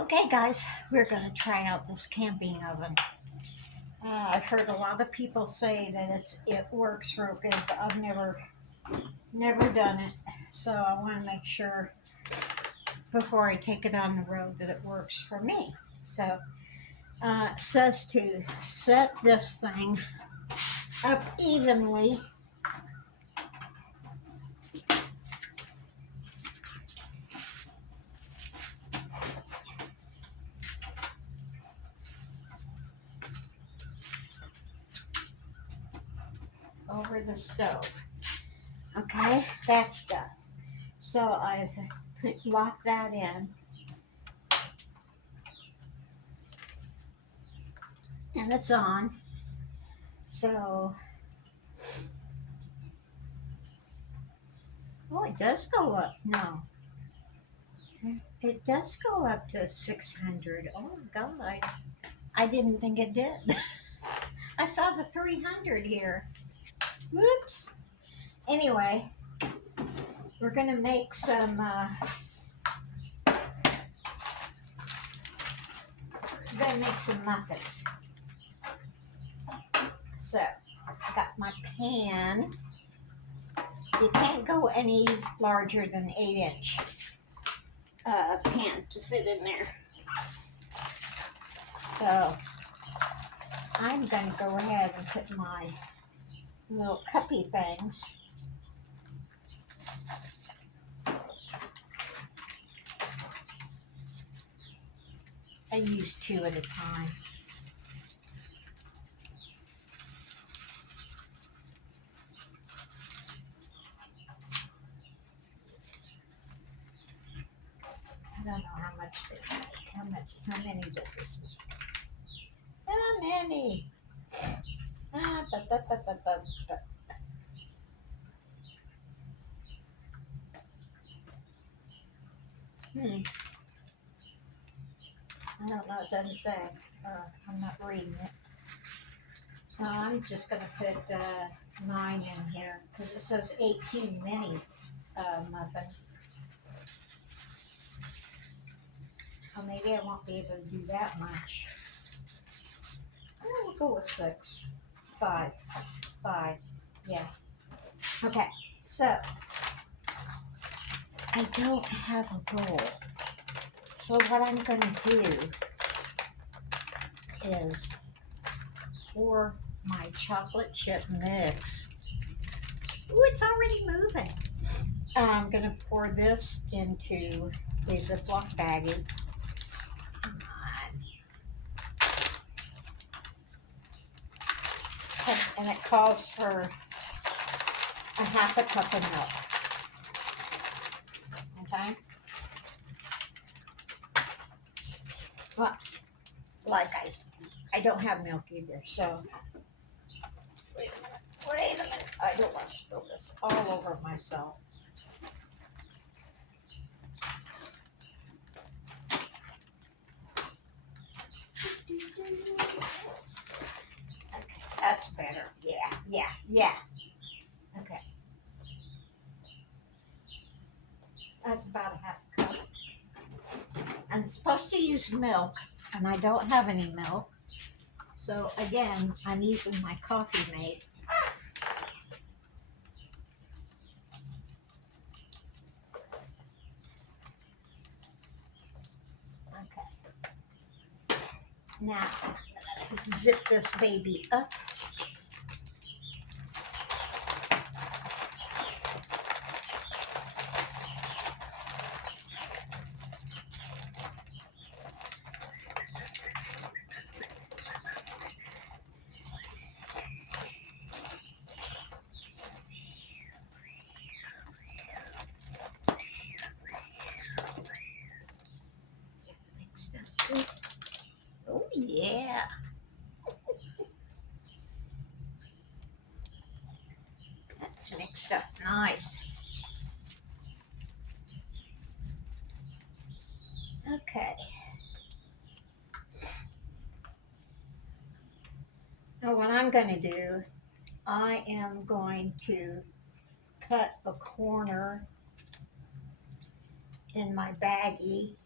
Okay, guys, we're going to try out this camping oven. I've heard a lot of people say that it works real good, but I've never done it. So I want to make sure before I take it on the road that it works for me. So it says to set this thing up evenly over the stove. Okay, that's done. So I've locked that in, and it's on. So, oh, it does go up. No, it does go up to 600. Oh my God. I didn't think it did. I saw the 300 here. Whoops. Anyway, we're going to make some muffins. So, I got my pan. You can't go any larger than 8-inch pan to fit in there. So, I'm going to go ahead and put my little cuppy things. I use 2 at a time. I don't know how much they make. How many does this make? How many? Ah, Hmm. I don't know. It doesn't say. I'm not reading it. So I'm just going to put 9 in here because it says 18 mini muffins. So maybe I won't be able to do that much. We'll go with 6. 5. 5. Yeah. Okay. So I don't have a bowl. So what I'm going to do is pour my chocolate chip mix. Ooh, it's already moving. I'm going to pour this into a Ziploc baggie. Come on. And it calls for a half a cup of milk. Okay? Well, like I don't have milk either, so wait a minute. I don't want to spill this all over myself. Okay, that's better. Yeah. Okay. That's about a half a cup. I'm supposed to use milk, and I don't have any milk. So again, I'm using my coffee mate. Okay. Now, let's zip this baby up. Oh yeah. That's mixed up nice. Okay. Now what I'm going to do, I am going to cut a corner in my baggie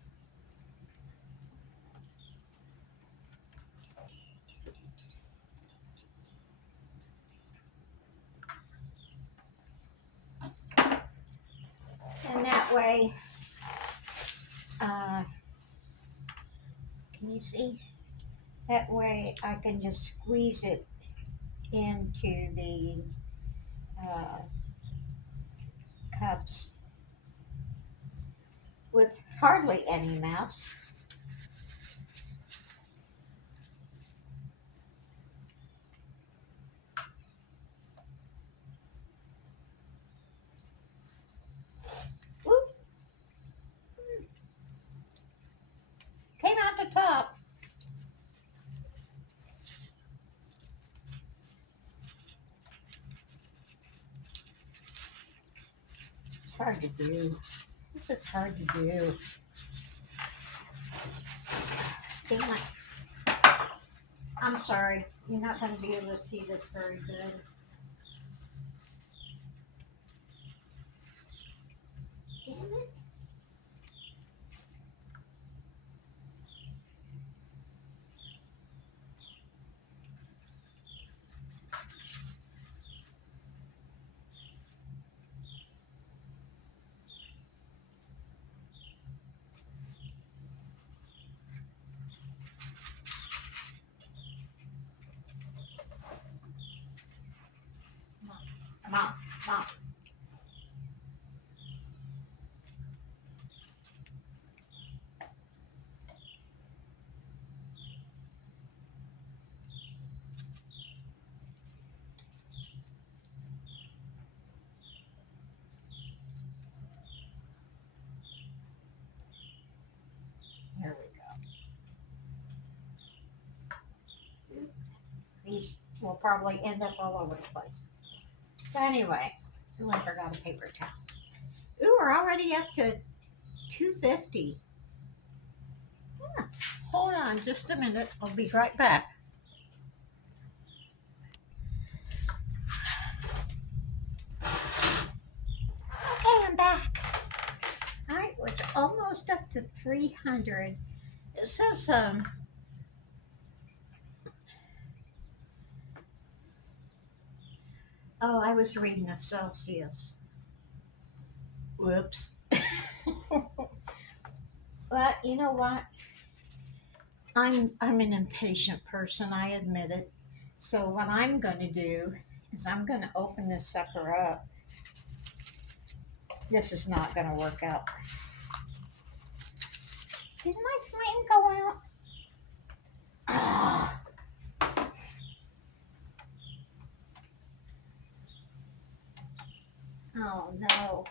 that way, can you see? That way I can just squeeze it into the uh, cups with hardly any mess. Whoop. Came out the top. It's hard to do. This is hard to do. Damn it. I'm sorry. You're not going to be able to see this very good. Damn it. Come on. Come on. There we go. These will probably end up all over the place. So anyway, ooh, I forgot a paper towel. Ooh, we're already up to 250. Huh. Hold on just a minute. I'll be right back. Okay, I'm back. All right, we're almost up to 300. It says, oh, I was reading a Celsius. Whoops. But you know what? I'm an impatient person, I admit it. So what I'm going to do is I'm going to open this sucker up. This is not going to work out. Did my flame go out? Ah. Oh no.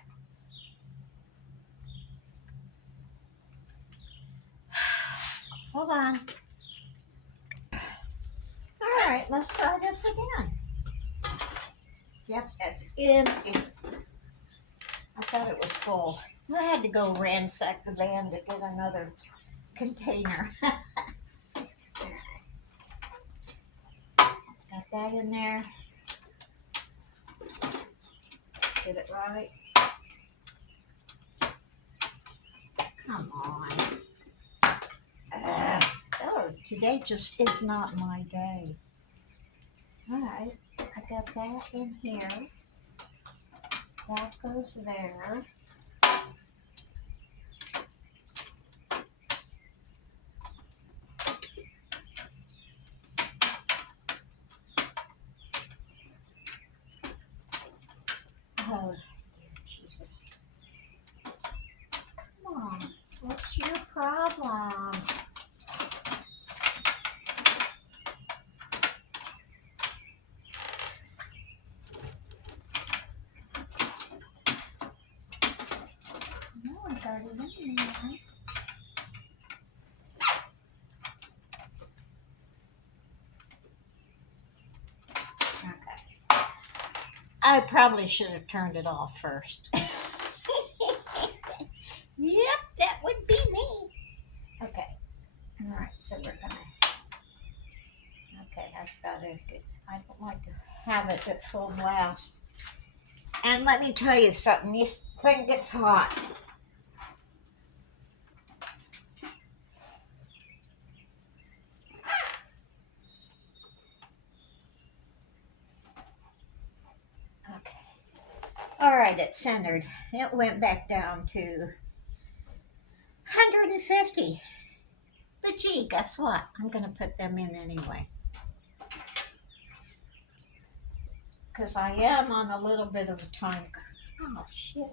Hold on. All right, let's try this again. Yep, that's empty. I thought it was full. I had to go ransack the van to get another container. Got that in there. Get it right. Come on. Oh, today just is not my day. All right, I got that in here. That goes there. Oh, dear Jesus. Come on, what's your problem? No, I got it in there. Okay. I probably should have turned it off first. Yep, that would be me. Okay. All right, so we're gonna. Okay, that's got it. I don't like to have it at full blast. And let me tell you something. This thing gets hot. Okay. All right. right at centered. It went back down to 150. But gee, guess what? I'm going to put them in anyway. Because I am on a little bit of a time. Oh, shit.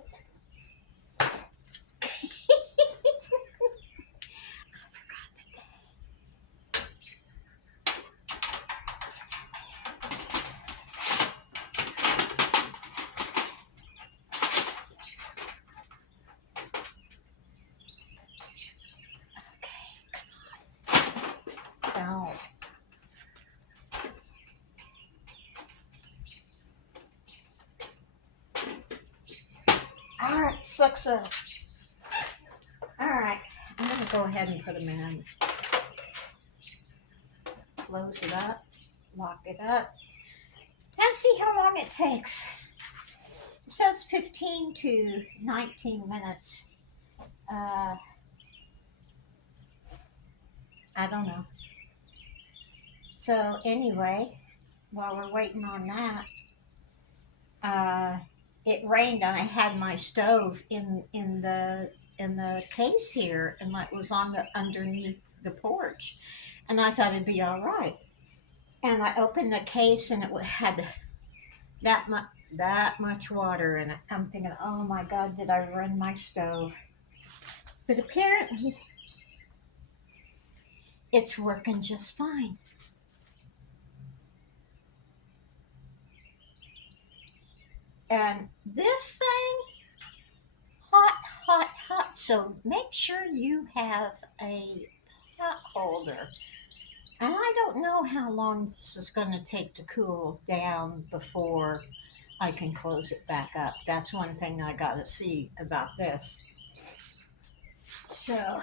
Down. All right, success. All right, I'm going to go ahead and put them in. Close it up, lock it up, and see how long it takes. It says 15 to 19 minutes. I don't know. So anyway, while we're waiting on that, it rained and I had my stove in the case here, and it was on the underneath the porch, and I thought it'd be all right. And I opened the case and it had that much water in it. I'm thinking, oh my God, did I run my stove? But apparently, it's working just fine. And this thing, hot, hot, hot. So make sure you have a pot holder. And I don't know how long this is going to take to cool down before I can close it back up. That's one thing I got to see about this. So,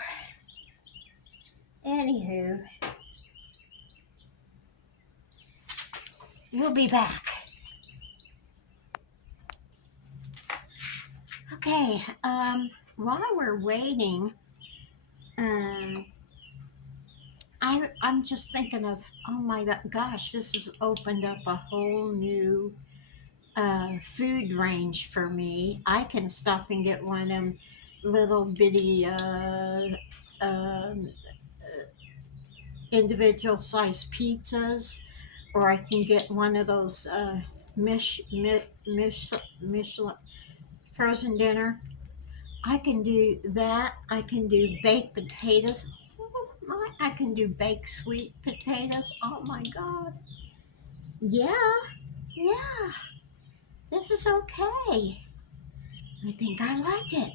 anywho, we'll be back. Okay, while we're waiting, I'm just thinking of, oh my gosh, this has opened up a whole new food range for me. I can stop and get one of them little bitty individual sized pizzas, or I can get one of those Michelin frozen dinner. I can do that. I can do baked potatoes. Oh my, I can do baked sweet potatoes. Oh my God. Yeah, yeah. This is okay. I think I like it.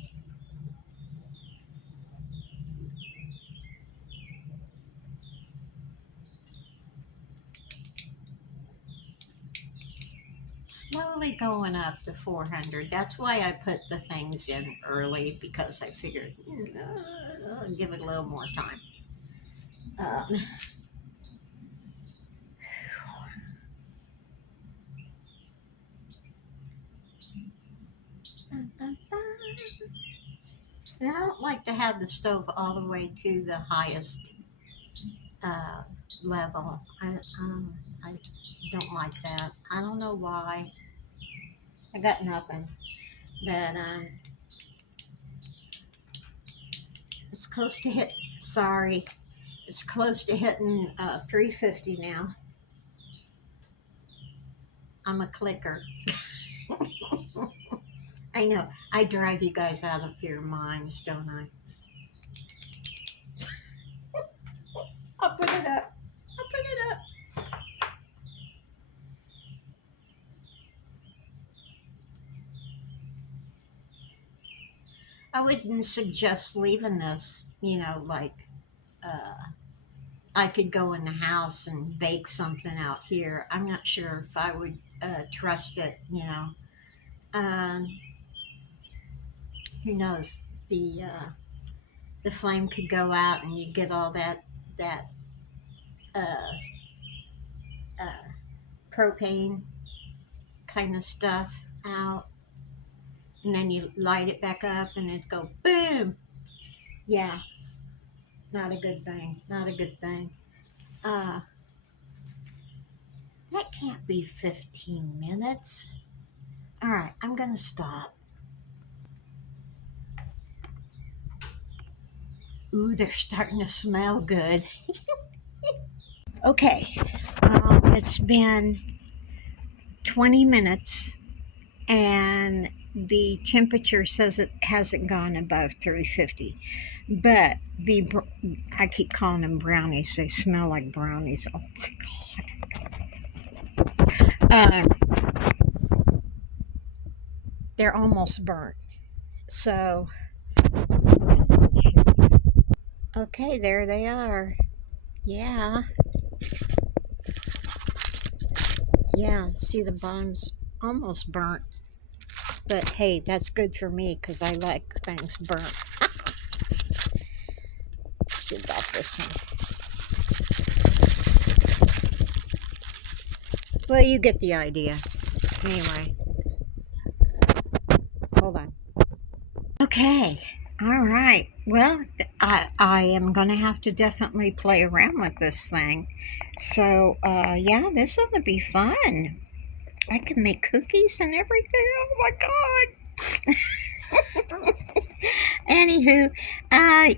Slowly going up to 400. That's why I put the things in early, because I figured I'll give it a little more time. Um, I don't like to have the stove all the way to the highest uh, level. I don't like that. I don't know why. I got nothing. But it's close to hit. Sorry, it's close to hitting 350 now. I'm a clicker. I know. I drive you guys out of your minds, don't I? I'll put it up. I'll put it up. I wouldn't suggest leaving this, like I could go in the house and bake something out here. I'm not sure if I would trust it. Um, who knows? The flame could go out and you get all that uh, uh, propane kind of stuff out, and then you light it back up and it go boom. Yeah, not a good thing. Not a good thing. Uh, that can't be 15 minutes. All right, I'm going to stop. Ooh, they're starting to smell good. Okay, it's been 20 minutes and the temperature says it hasn't gone above 350. But I keep calling them brownies. They smell like brownies. Oh my God. They're almost burnt. So, okay, there they are. Yeah. Yeah, see the bottom's almost burnt. But hey, that's good for me because I like things burnt. Let's see about this one. Well, you get the idea. Anyway, hold on. Okay. All right. Well, I am going to have to definitely play around with this thing. So, yeah, this ought to be fun. I can make cookies and everything. Oh my God. Anywho,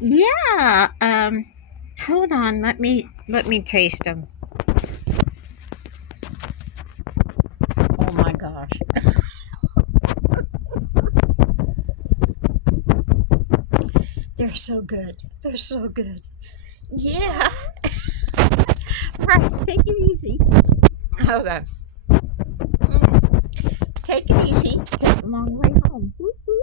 yeah. Hold on. Let me taste them. Oh my gosh. They're so good. They're so good. Yeah. All right, take it easy. Hold on. Take it easy. Take a long way home. Woo-hoo.